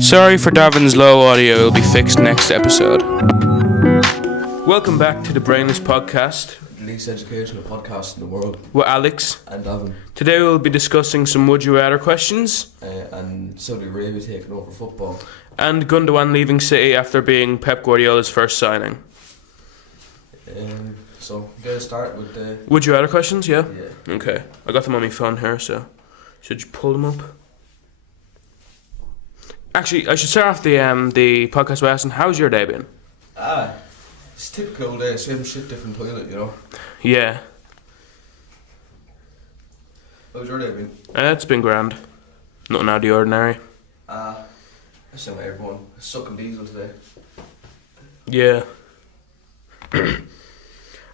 Sorry for Davin's low audio, it'll be fixed next episode. Welcome back to the Brainless podcast. The least educational podcast in the world. With Alex and Davin. Today we'll be discussing some would you rather questions. And Saudi Arabia taking over football. And Gundogan leaving City after being Pep Guardiola's first signing. So, get start with the... Would you rather questions, yeah? Yeah. Okay, I got them on my phone here, so should you pull them up? Actually, I should start off the podcast by asking, how's your day been? It's typical day, same shit, different toilet, you know? Yeah. How's your day been? It's been grand. Nothing out of the ordinary. I sound like everyone. Sucking diesel today. Yeah.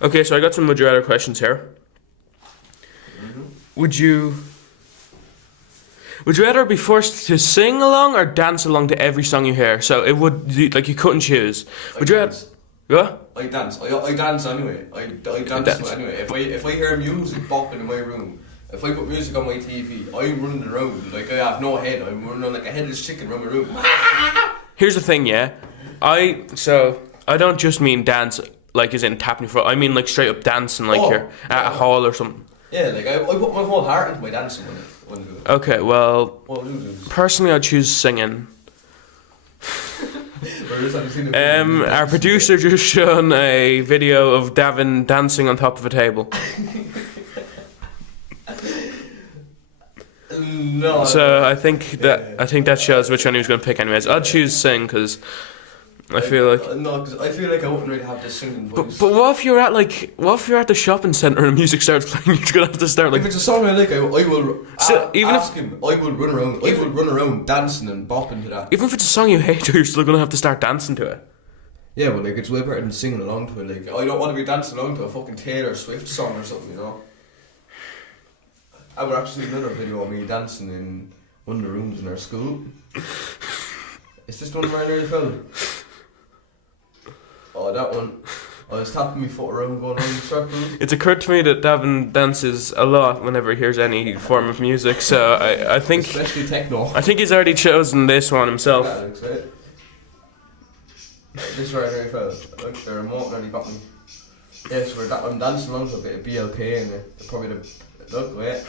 Okay, so I got some would you rather questions here. Mm-hmm. Would you rather be forced to sing along or dance along to every song you hear? So it would, like, you couldn't choose. Would you rather... What? I dance. I dance anyway. I dance anyway. If I hear music bopping in my room, if I put music on my TV, I'm running around like I have no head. I'm running like a headless chicken around my room. Here's the thing, yeah. I don't just mean dance like as in tapping your foot. I mean like straight up dancing like you're at a hall or something. Yeah, like I put my whole heart into my dancing when I do it. Okay, well, what would you do? Personally I'd choose singing. Our producer just shown a video of Davin dancing on top of a table. No. So I think that shows which one he was going to pick. Anyways, I'd choose sing because I feel like because I feel like I wouldn't really have this singing voice. But what if you're at the shopping centre and music starts playing? You're gonna have to start like. If it's a song I like, I will ask him. I will run around. I will run around dancing and bopping to that. Even if it's a song you hate, you're still gonna have to start dancing to it. Yeah, but like it's way better than singing along to it. Like I don't want to be dancing along to a fucking Taylor Swift song or something, you know. I would actually see another video of me dancing in one of the rooms in our school. Is this the one where I nearly fell? Oh, that one. I was tapping my foot around going on in circles. It's occurred to me that Davin dances a lot whenever he hears any form of music, so I think... Especially techno. I think he's already chosen this one himself. Yeah, Alex, right? This is where I nearly fell. Look, the remote nearly got me. Yeah, so I'm dancing along to a bit of BLK and probably the... Look, wait.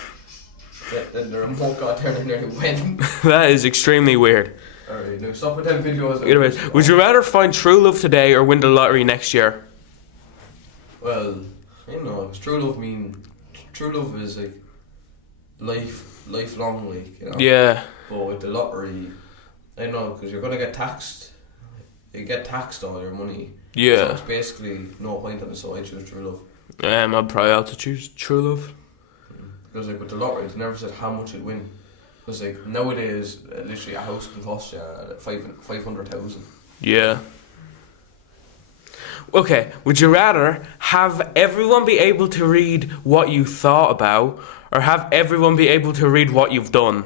Yeah, then the remote got there and I nearly went. That is extremely weird. Alright, now stop with them videos. Anyways, would you rather find true love today or win the lottery next year? Well, you know, cause true love is like lifelong, like, you know. Yeah. But with the lottery, I know, because you're gonna get taxed. You get taxed all your money. Yeah. So it's basically no point in it. So I choose true love. I'd probably also choose true love. Because like with the lottery, it never said how much you'd win. Because like nowadays, literally a house can cost you 500,000. Yeah. Okay, would you rather have everyone be able to read what you thought about, or have everyone be able to read what you've done?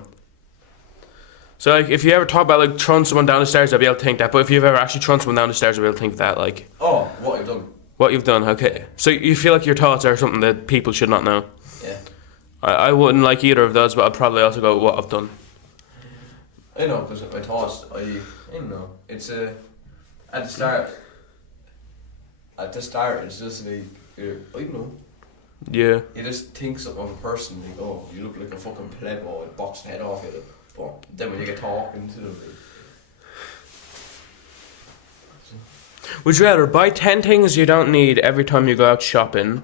So like, if you ever talk about like throwing someone down the stairs, I'll be able to think that. But if you've ever actually thrown someone down the stairs, I'll be able to think that. Like. Oh, what I've done. What you've done, okay. So you feel like your thoughts are something that people should not know? Yeah. I wouldn't like either of those, but I'd probably also go with what I've done. I know, because my thoughts, I don't know. It's at the start, it's just like, I don't know. Yeah. You just think something of a person, like, oh, you look like a fucking plebo, and box the head off you. But then when you get talking to them, Would you rather buy 10 things you don't need every time you go out shopping,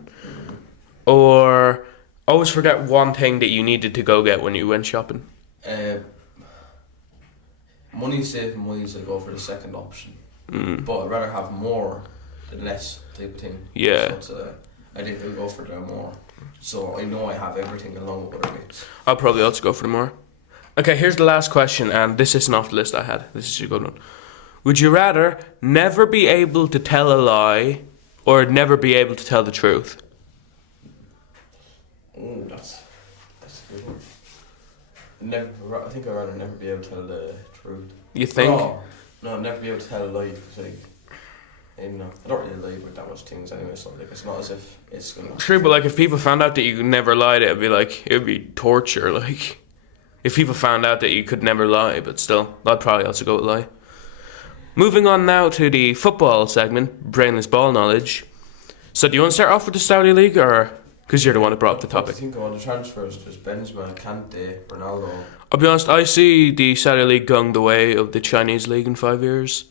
or always forget one thing that you needed to go get when you went shopping? Money saving ways, I go for the second option. Mm. But I'd rather have more than less type of thing. Yeah. So I think I'll go for the more. So I know I have everything along with other bits. I'll probably also go for the more. Okay, here's the last question, and this isn't off the list I had. This is a good one. Would you rather never be able to tell a lie, or never be able to tell the truth? Oh, that's a good one. I think I'd rather never be able to tell the truth. You think? No, never be able to tell a lie, because like, I don't really lie about that much things anyway, so like, it's not as if it's gonna... True, but like if people found out that you never lied, it'd be torture, like... if people found out that you could never lie, but still, I'd probably also go with lie. Moving on now to the football segment, brainless ball knowledge. So do you want to start off with the Saudi League, or because you're the one that brought up the topic? I think of all the transfers, there's Benzema, Kante, Ronaldo. I'll be honest, I see the Saudi League going the way of the Chinese league in 5 years.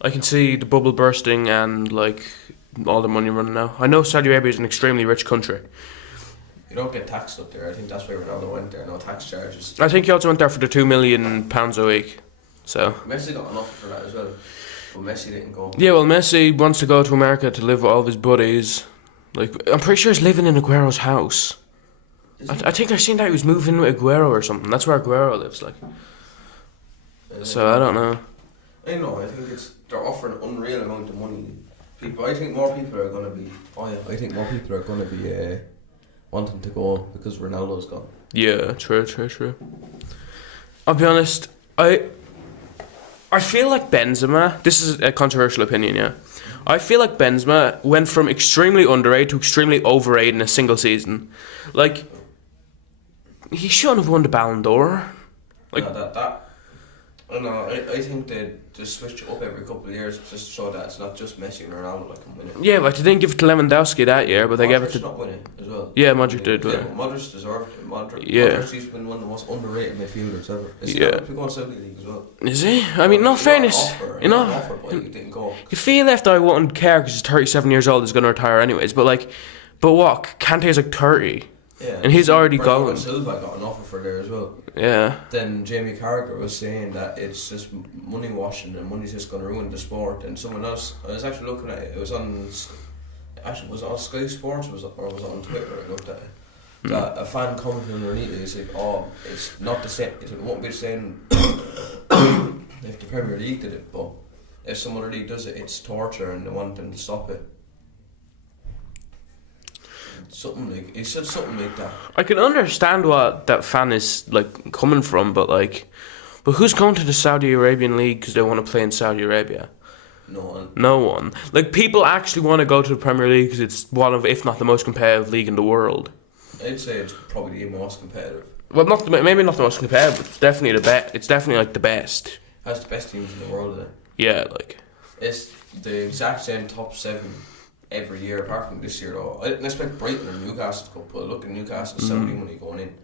I can see the bubble bursting and like all the money running out. I know Saudi Arabia is an extremely rich country. You don't get taxed up there. I think that's why Ronaldo went there. No tax charges. I think he also went there for the £2 million a week. So Messi got an offer for that as well, but Messi didn't go. yeah, well, Messi wants to go to America to live with all of his buddies. Like, I'm pretty sure he's living in Aguero's house. I think I seen that he was moving with Aguero or something. That's where Aguero lives, like. So I don't know. I know. I think they're offering an unreal amount of money. I think more people are gonna be. I think more people are gonna be wanting to go because Ronaldo's gone. Yeah, true. I'll be honest. I feel like Benzema. This is a controversial opinion, yeah. I feel like Benzema went from extremely underrated to extremely overrated in a single season. Like, he shouldn't have won the Ballon d'Or. Like I don't know. I think they just switch it up every couple of years just so that it's not just Messi and Ronaldo that can win it. Yeah, like they didn't give it to Lewandowski that year, but they gave it to. not win it as well. Yeah, Modric did. Yeah, Modric deserved it. Yeah. Modric's been one of the most underrated midfielders ever. Yeah. He's going Saudi League as well. Is he? I mean, no fairness, you know. Offer, but he didn't go. You feel left I wouldn't care because he's 37 years old. He's going to retire anyways. But what? Kante's like 30. Yeah, and he's already Bernardo gone. Silva got an offer for there as well. Yeah. Then Jamie Carragher was saying that it's just money washing and money's just going to ruin the sport. And someone else, I was actually looking at it. It was on Sky Sports or was it on Twitter? I looked at it. That a fan commented underneath it. He's like, "Oh, it's not the same. It won't be the same if the Premier League did it, but if some other league does it, it's torture, and they want them to stop it." He said something like that. I can understand what that fan is like coming from, but who's going to the Saudi Arabian League because they want to play in Saudi Arabia? No one. Like, people actually want to go to the Premier League because it's one of, if not the most competitive league in the world. I'd say it's probably the most competitive. Well, maybe not the most competitive, but it's definitely the best. It's definitely like the best. It has the best teams in the world, isn't it? Yeah, like. It's the exact same top 7 every year, apart from this year though. I didn't expect Brighton or Newcastle to go, but look at Newcastle, Saudi money going in.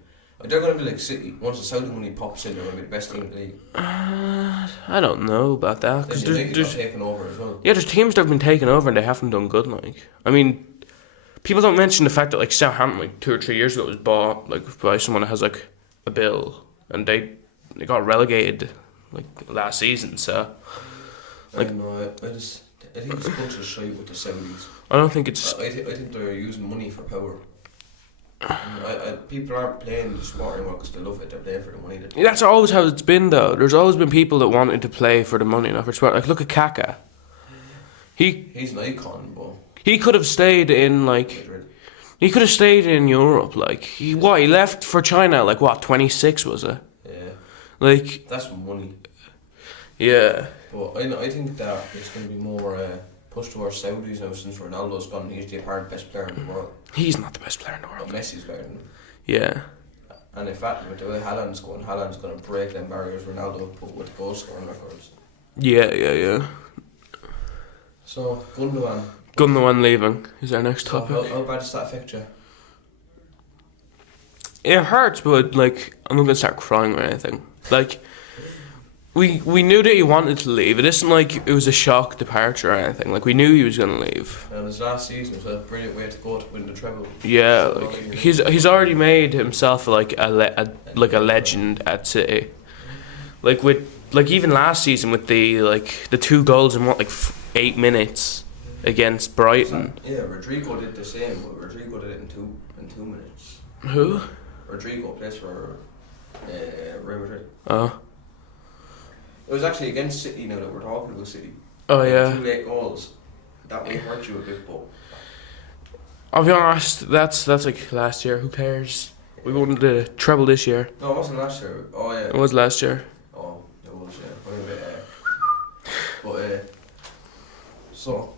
They're going to be like City. Once the Saudi money pops in, they're going to be the best team in the league. I don't know about that. Because there's taken over as well. Yeah, there's teams that have been taken over and they haven't done good. Like, I mean, people don't mention the fact that like Southampton, like 2 or 3 years ago, was bought like by someone that has like a bill, and they got relegated like last season. So, like, I don't know. I think it's a bunch of shite with the Saudis. I don't think it's. I think they're using money for power. People aren't playing the sport anymore because they love it. They're playing for the money. That's always how it's been, though. There's always been people that wanted to play for the money, not for sport. Like, look at Kaka. He's an icon, but he could have stayed in like. He could have stayed in Europe. Like, he left for China. Like, what, 26 was it? Yeah. Like, that's money. Yeah. But I think that it's going to be more pushed towards Saudis now since Ronaldo's gone. He's the apparent best player in the world. He's not the best player in the world. But Messi's better than him. Yeah. And in fact, with the way Haaland's going to break them barriers Ronaldo put with the goal scoring records. Yeah. So, Gundogan. Gundogan leaving is our next topic. How bad does that affect you? It hurts, but like, I'm not going to start crying or anything. Like, we knew that he wanted to leave. It isn't like it was a shock departure or anything. Like, we knew he was going to leave. And his last season was a brilliant way to go to win the treble. Yeah, like, he's already made himself like a legend at City. Like, even last season with the 2 goals in 8 minutes against Brighton. Yeah, Rodrigo did the same, but Rodrigo did it in two minutes. Who? Rodrigo plays for Real Madrid. Oh. It was actually against City now that we're talking about City. Oh, yeah. 2 late goals. That may hurt you a bit, but I'll be honest, that's like last year. Who cares? We won the treble this year. no, it wasn't last year. Oh yeah. It was last year. Oh, it was, yeah. I'm a bit, but so.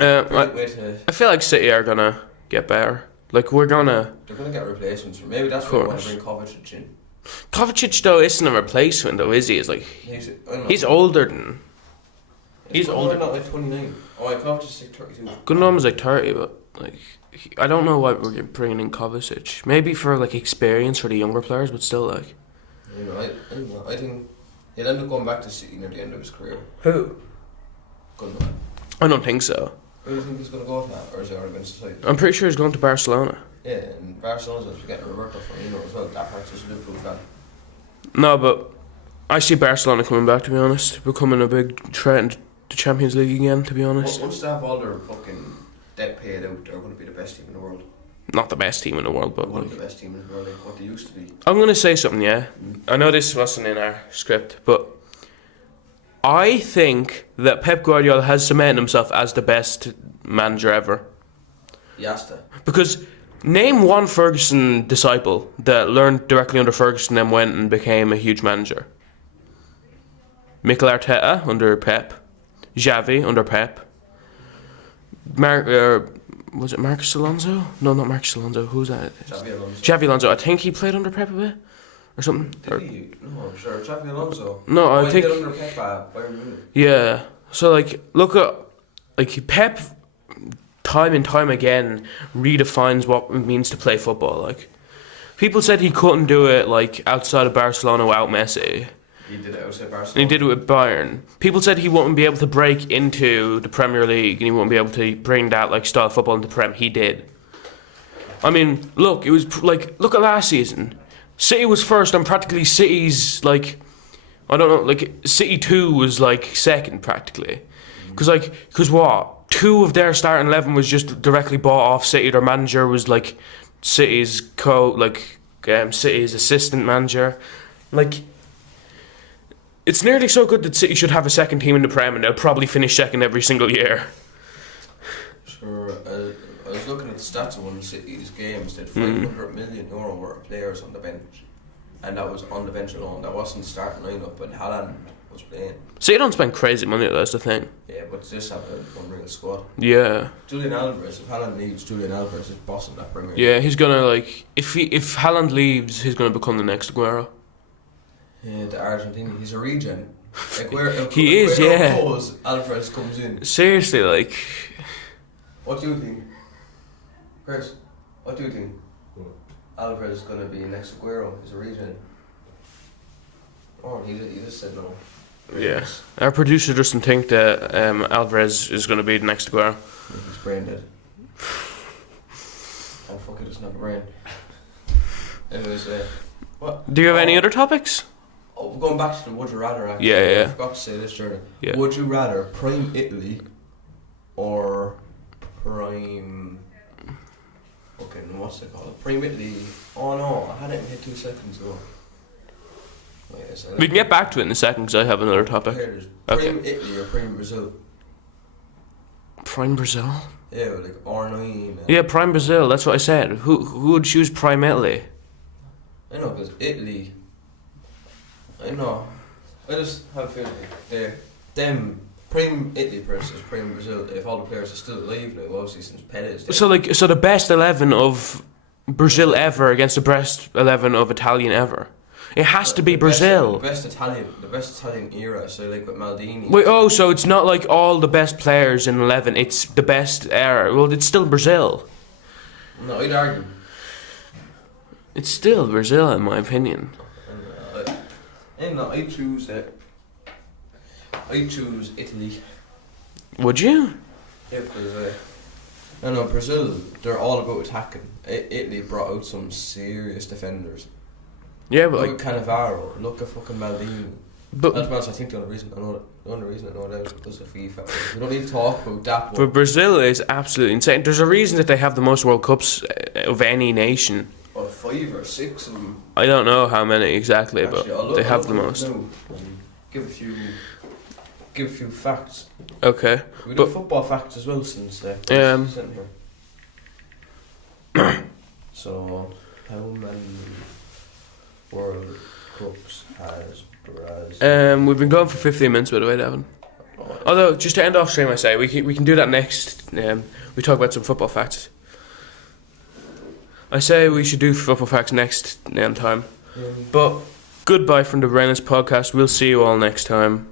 I feel like City are gonna get better. Like, they're gonna get replacements for. Maybe that's why I want to bring Kovacic in. Kovacic though isn't a replacement though, is he? Is like he's older than. He's older. Not like 29. Oh, I Kovacic like 32. Gundogan was like 30, but like I don't know why we're bringing in Kovacic. Maybe for like experience for the younger players, but still like. I think he'll end up going back to City near the end of his career. Who? Gundogan. I don't think so. Where do you think he's going to go to that, or is he already been decided? I'm pretty sure he's going to Barcelona. Yeah, and Barcelona's going to get Roberto Firmino as well. That part's just a Liverpool fan. No, but I see Barcelona coming back. To be honest, becoming a big threat in the Champions League again. To be honest, Once they have all their fucking debt paid out, they're going to be the best team in the world. not the best team in the world, but One like, of the best teams in the world, like what they used to be. I'm going to say something. Yeah, I know this wasn't in our script, but I think that Pep Guardiola has cemented himself as the best manager ever. Yasta. Because name one Ferguson disciple that learned directly under Ferguson and went and became a huge manager. Mikel Arteta under Pep. Xavi under Pep. Was it Marcus Alonso? No, not Marcus Alonso. Who's that? Xavi Alonso. I think he played under Pep a bit. Or something. Did he? No, I'm sure. Xavi Alonso. No, I think. He did under Pep at Bayern Munich. Yeah. So, like, look at. Like, Pep, time and time again, redefines what it means to play football. Like, people said he couldn't do it, like, outside of Barcelona without Messi. He did it outside Barcelona. And he did it with Bayern. People said he wouldn't be able to break into the Premier League and he wouldn't be able to bring that like style of football into the Prem. He did. I mean, look, it was like, look at last season. City was first and practically City's like, I don't know, like City 2 was like second practically. Because what? 2 of their starting 11 was just directly bought off City. Their manager was like City's City's assistant manager. Like, it's nearly so good that City should have a second team in the Prem and they'll probably finish second every single year. Sure, I was looking at the stats of one of City's games. They had €500 million worth of players on the bench. And that was on the bench alone. That wasn't the starting lineup, but Haaland was playing. City don't spend crazy money, that's the thing. Yeah, but they just have an unreal squad. Yeah. Julian Alvarez, if Haaland leaves, Julian Alvarez is bossing that Premier League. Yeah, he's gonna like, if Haaland leaves, he's gonna become the next Aguero. Yeah, the Argentinian, he's a regen. Like he is, yeah. Goes, Alvarez comes in. Seriously, like. What do you think, Chris? What do you think? Alvarez is going to be next Aguero. He's a regen. Oh, he just said no. Yeah, our producer doesn't think that Alvarez is going to be the next Aguero. He's brain dead. Oh fuck, it doesn't have a brain. Anyways, what? Do you have any other topics? Oh, going back to the would you rather actually. Yeah. I forgot to say this, Jordan. Yeah. Would you rather prime Italy or prime... Okay, what's it called? Prime Italy... Oh no, I had it in my head 2 seconds ago. We can get back to it in a second because I have another topic. Prime Italy or prime Brazil? Prime Brazil? Yeah, like R9. Yeah, prime Brazil, that's what I said. Who would choose prime Italy? I know, because Italy... I know. I just have a feeling them prime Italy versus prime Brazil. If all the players are still alive now, obviously since Pele's dead. So the best 11 of Brazil ever against the best 11 of Italian ever. It has to be Brazil. The best Italian era. So like with Maldini. Wait, so it's not like all the best players in 11. It's the best era. Well, it's still Brazil. No, I'd argue. It's still Brazil, in my opinion. I choose Italy. Would you? Yeah, because I know Brazil, they're all about attacking. Italy brought out some serious defenders. Yeah, but look at Cannavaro, look at fucking Maldini. But I think the only reason I know that is because of FIFA. We don't need to talk about that. But Brazil is absolutely insane. There's a reason that they have the most World Cups of any nation. Or 5 or 6 of them. I don't know how many exactly, Actually, but they have the most. Give a few facts. Okay. We do football facts as well since sitting here. So, how many World Cups has Brazil? We've been going for 15 minutes, by the way, Davin. Although, just to end off stream, I say we can do that next. We talk about some football facts. I say we should do football facts next time. But goodbye from the Brainless podcast. We'll see you all next time.